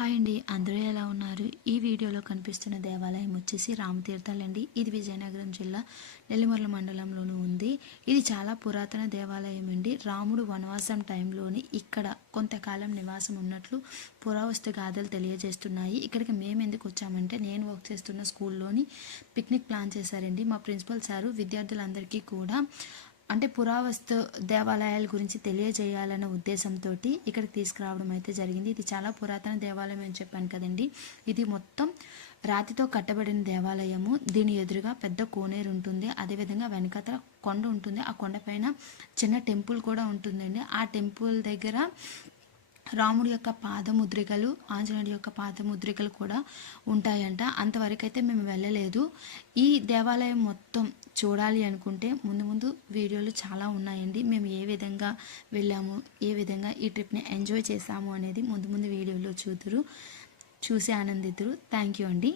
Hi అండి, అందరూ ఎలా ఉన్నారు? ఈ వీడియోలో కనిపిస్తున్న దేవాలయం వచ్చేసి రామతీర్థాలండి. ఇది విజయనగరం జిల్లా నెల్లిమర్ల మండలంలోనూ ఉంది. ఇది చాలా పురాతన దేవాలయం అండి. రాముడు వనవాసం టైంలోని ఇక్కడ కొంతకాలం నివాసం ఉన్నట్లు పురావస్తు గాథలు తెలియజేస్తున్నాయి. ఇక్కడికి మేము ఎందుకు వచ్చామంటే, నేను వర్క్ చేస్తున్న స్కూల్లోని పిక్నిక్ ప్లాన్ చేశారండి మా ప్రిన్సిపల్ సారు. విద్యార్థులందరికీ కూడా అంటే పురావస్తు దేవాలయాల గురించి తెలియజేయాలన్న ఉద్దేశంతో ఇక్కడికి తీసుకురావడం అయితే జరిగింది. ఇది చాలా పురాతన దేవాలయం అని చెప్పాను కదండి. ఇది మొత్తం రాతితో కట్టబడిన దేవాలయము. దీని ఎదురుగా పెద్ద కోనేరు ఉంటుంది. అదేవిధంగా వెనకాతల కొండ ఉంటుంది. ఆ కొండపైన చిన్న టెంపుల్ కూడా ఉంటుందండి. ఆ టెంపుల్ దగ్గర రాముడి యొక్క పాదముద్రికలు, ఆంజనేయుడి యొక్క పాదముద్రికలు కూడా ఉంటాయంట. అంతవరకు అయితే మేము వెళ్ళలేదు. ఈ దేవాలయం మొత్తం చూడాలి అనుకుంటే ముందు ముందు వీడియోలు చాలా ఉన్నాయండి. మేము ఏ విధంగా వెళ్ళాము, ఏ విధంగా ఈ ట్రిప్ని ఎంజాయ్ చేసాము అనేది ముందు ముందు వీడియోలో చూసి ఆనందిద్దురు. థ్యాంక్ యూ అండి.